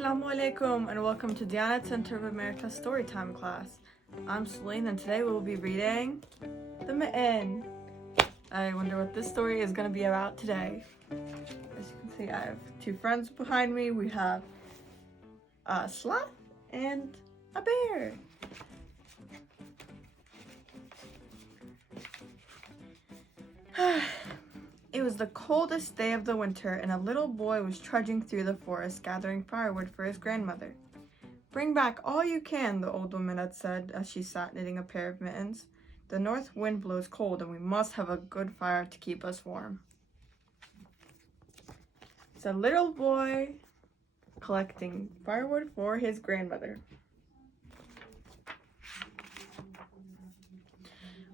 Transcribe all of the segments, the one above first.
Assalamu alaikum and welcome to Diana Center of America Storytime class. I'm Selin and today we'll be reading The Mitten. I wonder what this story is going to be about today. As you can see, I have two friends behind me. We have a sloth and a bear. It was the coldest day of the winter, and a little boy was trudging through the forest gathering firewood for his grandmother. "Bring back all you can," the old woman had said as she sat knitting a pair of mittens. "The north wind blows cold, and we must have a good fire to keep us warm." It's a little boy collecting firewood for his grandmother.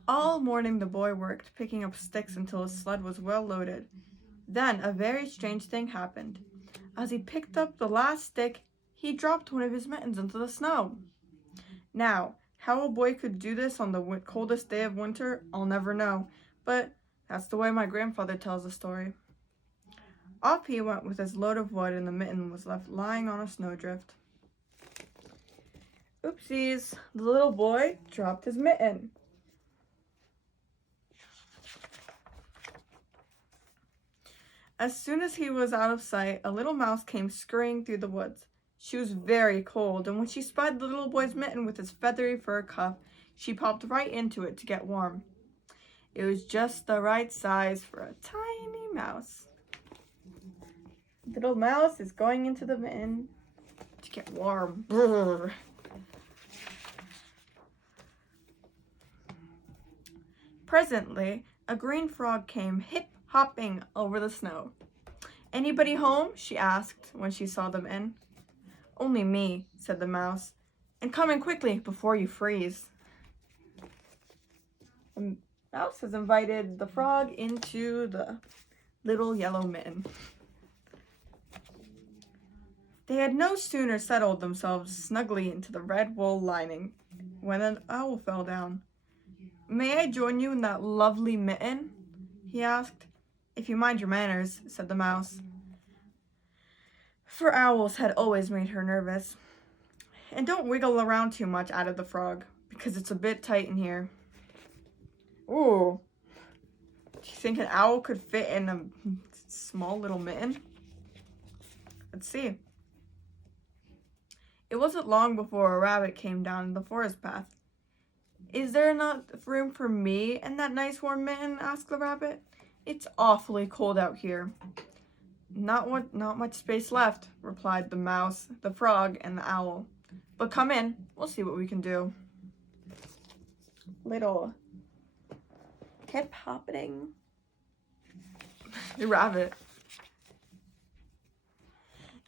All morning the boy worked, picking up sticks until his sled was well loaded. Then a very strange thing happened. As he picked up the last stick, he dropped one of his mittens into the snow. Now, how a boy could do this on the coldest day of winter, I'll never know, but that's the way my grandfather tells the story. Off he went with his load of wood, and the mitten was left lying on a snowdrift. Oopsies, the little boy dropped his mitten. As soon as he was out of sight, a little mouse came scurrying through the woods. She was very cold, and when she spied the little boy's mitten with its feathery fur cuff, she popped right into it to get warm. It was just the right size for a tiny mouse. Little mouse is going into the mitten to get warm. Brrr. Presently, a green frog came hip-hopping over the snow. "Anybody home?" she asked when she saw the mitten. "Only me," said the mouse, "and come in quickly before you freeze." The mouse has invited the frog into the little yellow mitten. They had no sooner settled themselves snugly into the red wool lining when an owl fell down. "May I join you in that lovely mitten?" he asked. "If you mind your manners," said the mouse, for owls had always made her nervous. "And don't wiggle around too much," added the frog, "because it's a bit tight in here." Ooh. Do you think an owl could fit in a small little mitten? Let's see. It wasn't long before a rabbit came down the forest path. "Is there not room for me in that nice warm mitten?" asked the rabbit. "It's awfully cold out here." Not much space left," replied the mouse, the frog, and the owl. "But come in, we'll see what we can do." Little hip-hopping rabbit.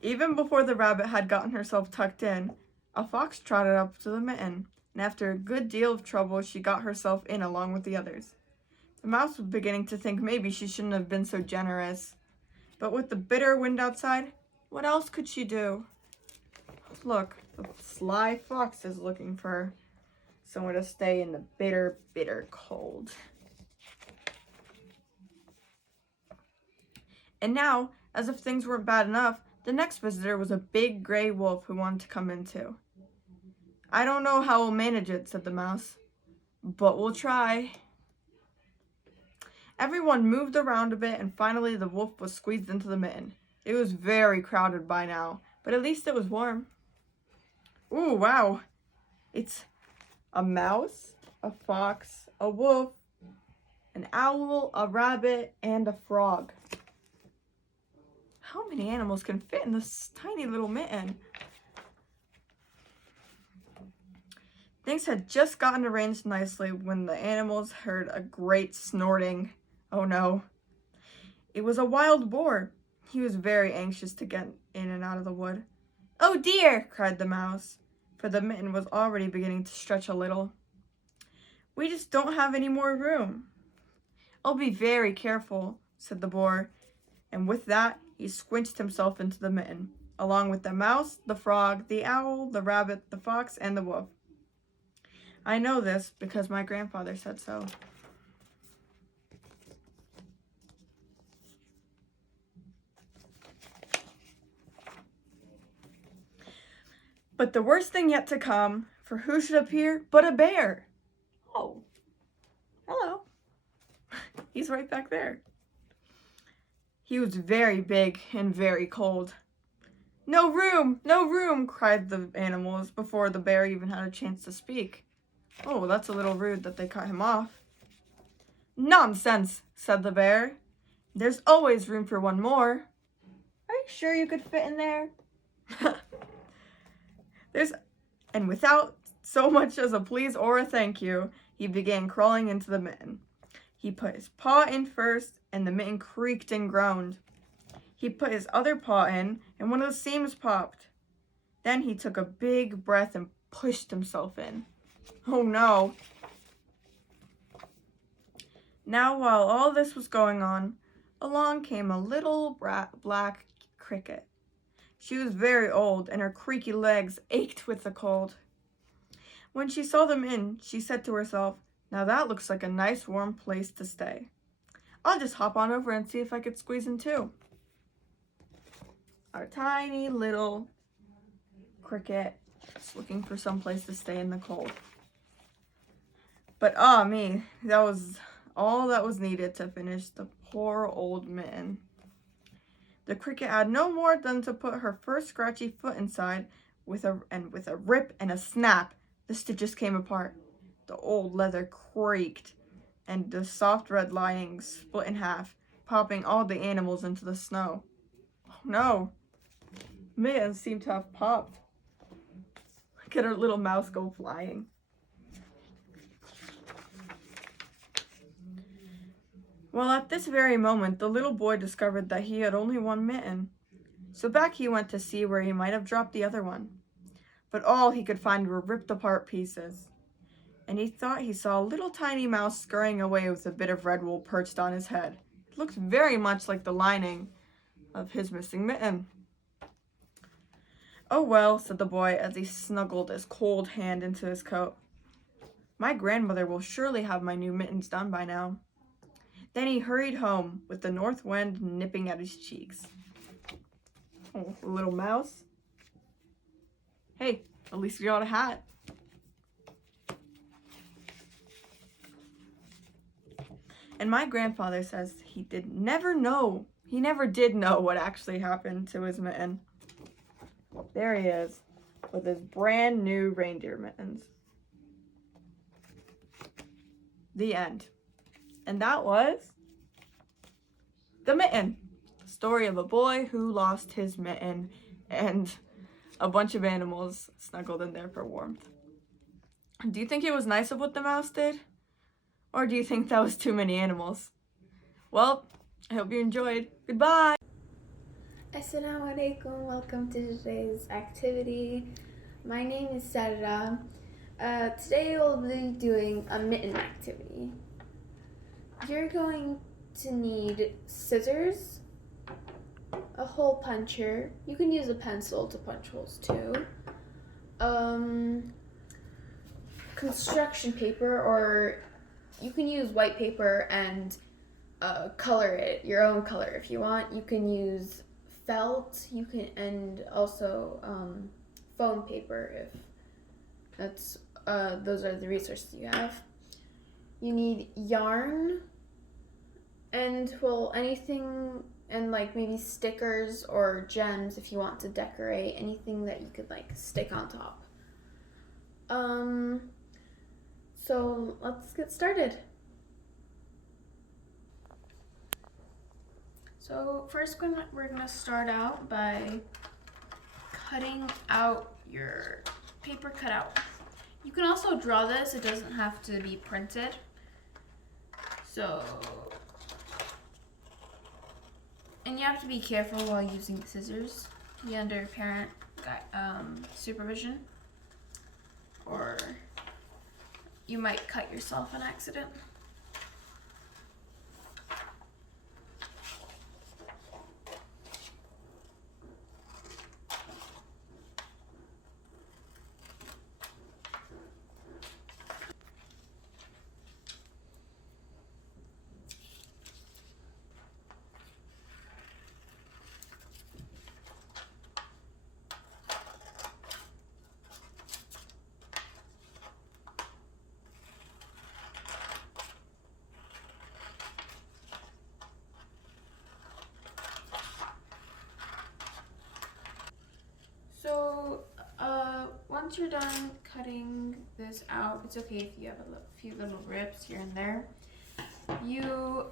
Even before the rabbit had gotten herself tucked in, a fox trotted up to the mitten, and after a good deal of trouble, she got herself in along with the others. The mouse was beginning to think maybe she shouldn't have been so generous. But with the bitter wind outside, what else could she do? Look, the sly fox is looking for somewhere to stay in the bitter, bitter cold. And now, as if things weren't bad enough, the next visitor was a big gray wolf who wanted to come in too. "I don't know how we'll manage it," said the mouse, "but we'll try." Everyone moved around a bit, and finally the wolf was squeezed into the mitten. It was very crowded by now, but at least it was warm. Ooh, wow. It's a mouse, a fox, a wolf, an owl, a rabbit, and a frog. How many animals can fit in this tiny little mitten? Things had just gotten arranged nicely when the animals heard a great snorting. Oh no. It was a wild boar. He was very anxious to get in and out of the wood. "Oh dear," cried the mouse, for the mitten was already beginning to stretch a little. "We just don't have any more room." "I'll be very careful," said the boar, and with that he squinched himself into the mitten, along with the mouse, the frog, the owl, the rabbit, the fox, and the wolf. I know this because my grandfather said so. But the worst thing yet to come, for who should appear but a bear? Oh, hello. He's right back there. He was very big and very cold. No room! No room! Cried the animals before the bear even had a chance to speak. Oh, that's a little rude that they cut him off. Nonsense, said the bear. There's always room for one more. Are you sure you could fit in there? And without so much as a please or a thank you, he began crawling into the mitten. He put his paw in first, and the mitten creaked and groaned. He put his other paw in, and one of the seams popped. Then he took a big breath and pushed himself in. Oh no. Now, while all this was going on, along came a little black cricket. She was very old, and her creaky legs ached with the cold. When she saw them in, she said to herself, "Now that looks like a nice warm place to stay. I'll just hop on over and see if I could squeeze in too." Our tiny little cricket just looking for some place to stay in the cold. But me, that was all that was needed to finish the poor old mitten. The cricket had no more than to put her first scratchy foot inside, with a rip and a snap, the stitches came apart. The old leather creaked, and the soft red lining split in half, popping all the animals into the snow. Oh no! Mitten seemed to have popped. Look at her little mouse go flying. Well, at this very moment, the little boy discovered that he had only one mitten. So back he went to see where he might have dropped the other one. But all he could find were ripped apart pieces. And he thought he saw a little tiny mouse scurrying away with a bit of red wool perched on his head. It looked very much like the lining of his missing mitten. "Oh well," said the boy as he snuggled his cold hand into his coat. "My grandmother will surely have my new mittens done by now." Then he hurried home, with the north wind nipping at his cheeks. Oh, a little mouse. Hey, at least you got a hat. And my grandfather says he never did know what actually happened to his mitten. There he is, with his brand new reindeer mittens. The end. And that was The Mitten, the story of a boy who lost his mitten and a bunch of animals snuggled in there for warmth. Do you think it was nice of what the mouse did? Or do you think that was too many animals? Well, I hope you enjoyed. Goodbye! Assalamu alaikum, welcome to today's activity. My name is Serra. Today we'll be doing a mitten activity. You're going to need scissors, a hole puncher. You can use a pencil to punch holes too. Construction paper, or you can use white paper and color it your own color if you want. You can use felt, and also foam paper if that's those are the resources you have. You need yarn and anything, and like maybe stickers or gems if you want to decorate, anything that you could like stick on top. So let's get started. So first we're gonna start out by cutting out your paper cutout. You can also draw this, it doesn't have to be printed. So, and you have to be careful while using the scissors. Be under parent supervision, or you might cut yourself on accident. once you're done cutting this out, it's okay if you have a few little rips here and there. You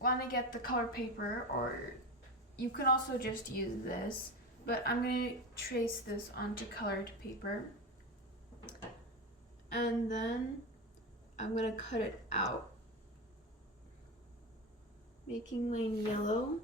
want to get the color paper, or you can also just use this, but I'm going to trace this onto colored paper. And then I'm going to cut it out, making mine yellow.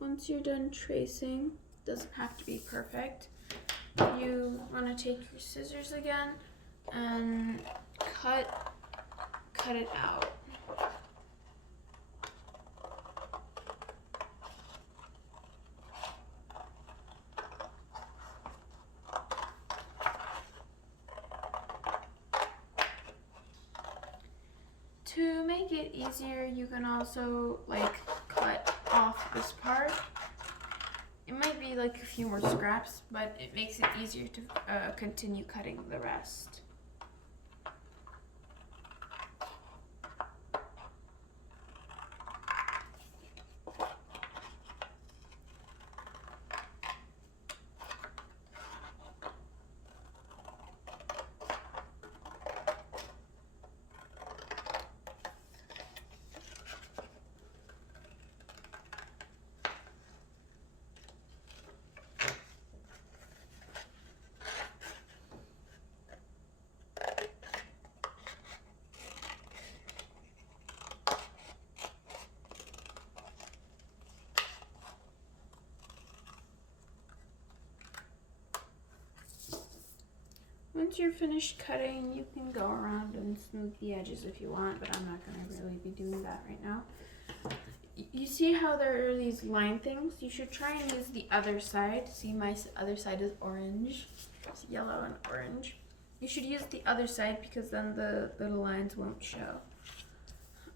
Once you're done tracing, doesn't have to be perfect, you want to take your scissors again and cut it out. To make it easier, you can also like cut off this part. It might be like a few more scraps, but it makes it easier to continue cutting the rest. Once you're finished cutting, you can go around and smooth the edges if you want, but I'm not going to really be doing that right now. You see how there are these line things? You should try and use the other side. See, my other side is orange. It's yellow and orange. You should use the other side because then the little lines won't show.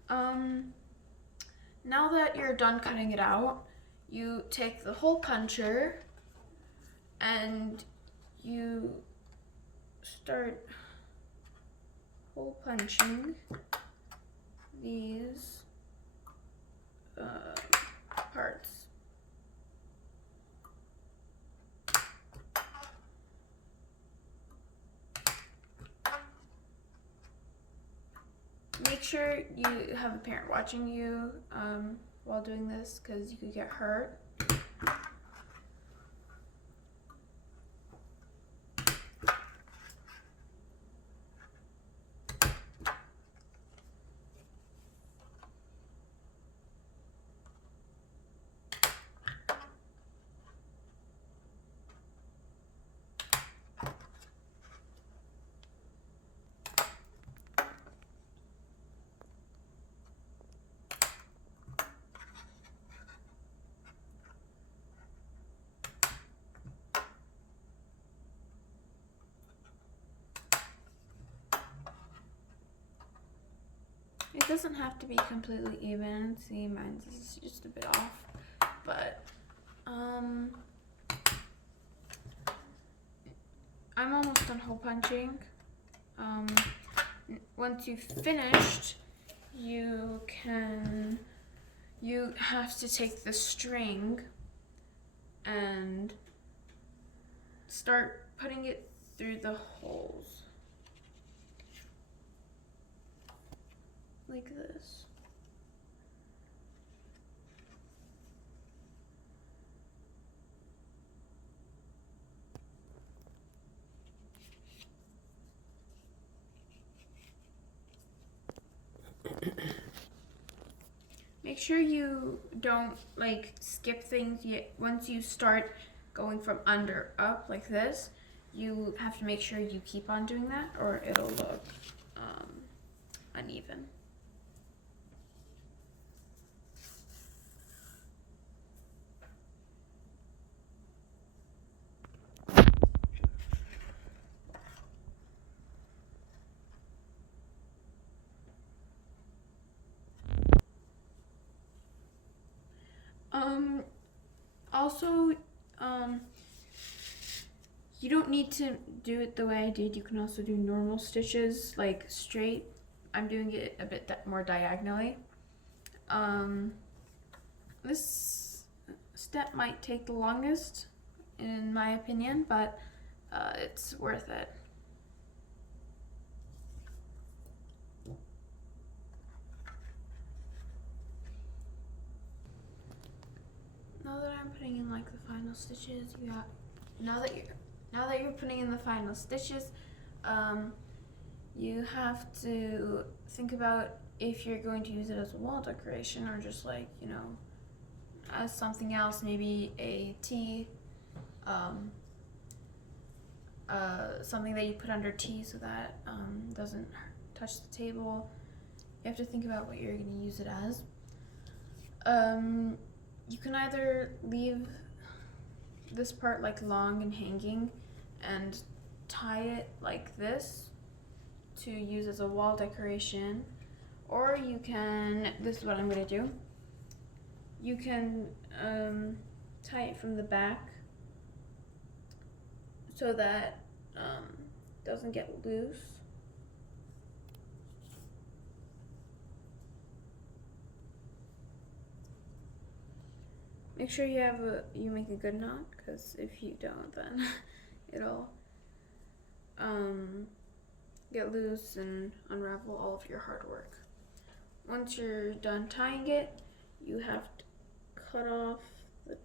Now that you're done cutting it out, you take the hole puncher and you start hole punching these parts. Make sure you have a parent watching you while doing this because you could get hurt. It doesn't have to be completely even. See, mine's is just a bit off, but I'm almost done hole punching. Once you've finished, you have to take the string and start putting it through the holes. Like this. Make sure you don't like skip things yet. Once you start going from under up like this, you have to make sure you keep on doing that or it'll look uneven. Also, you don't need to do it the way I did. You can also do normal stitches, like straight. I'm doing it a bit more diagonally. This step might take the longest, in my opinion, but it's worth it. Now that I'm putting in like the final stitches, now that you're putting in the final stitches, you have to think about if you're going to use it as a wall decoration or just like, you know, as something else, maybe a tea, something that you put under tea so that doesn't touch the table. You have to think about what you're going to use it as. You can either leave this part like long and hanging and tie it like this to use as a wall decoration, or you can, this is what I'm going to do, you can tie it from the back so that it doesn't get loose. Make sure you make a good knot, because if you don't, then it'll get loose and unravel all of your hard work. Once you're done tying it, you have to cut off the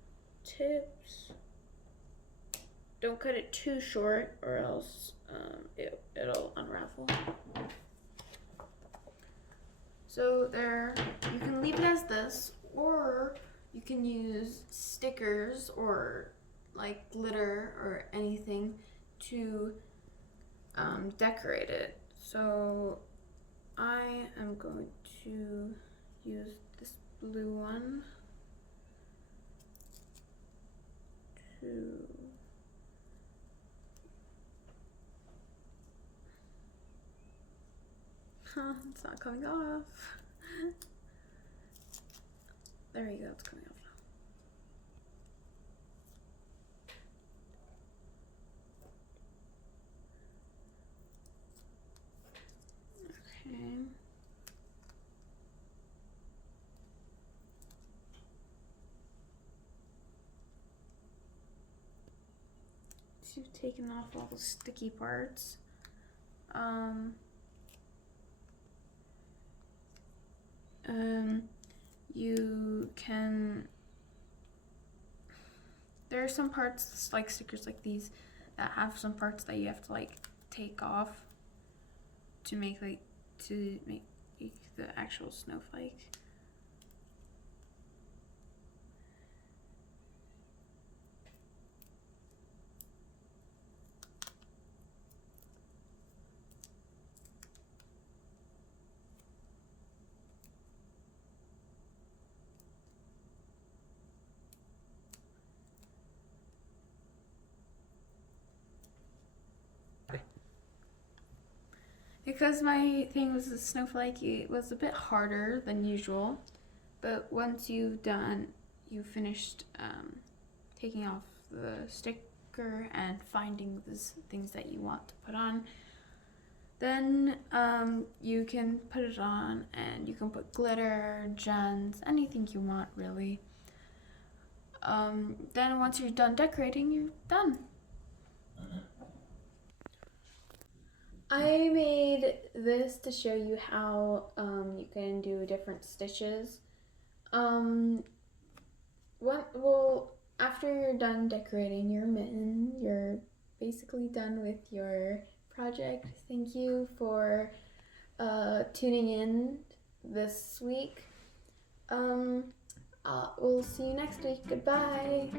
tips. Don't cut it too short or else it'll unravel. So there, you can leave it as this, or you can use stickers or like glitter or anything to decorate it. So I am going to use this blue one to it's not coming off. There you go, it's coming off now. Okay. So you've taken off all the sticky parts. You can, there are some parts like stickers like these that have some parts that you have to like take off to make the actual snowflake. Because my thing was a snowflake, it was a bit harder than usual, but once you finished taking off the sticker and finding the things that you want to put on, then you can put it on and you can put glitter, gems, anything you want really. Then once you're done decorating, you're done. I made this to show you how you can do different stitches. After you're done decorating your mitten, you're basically done with your project. Thank you for tuning in this week. We'll see you next week. Goodbye.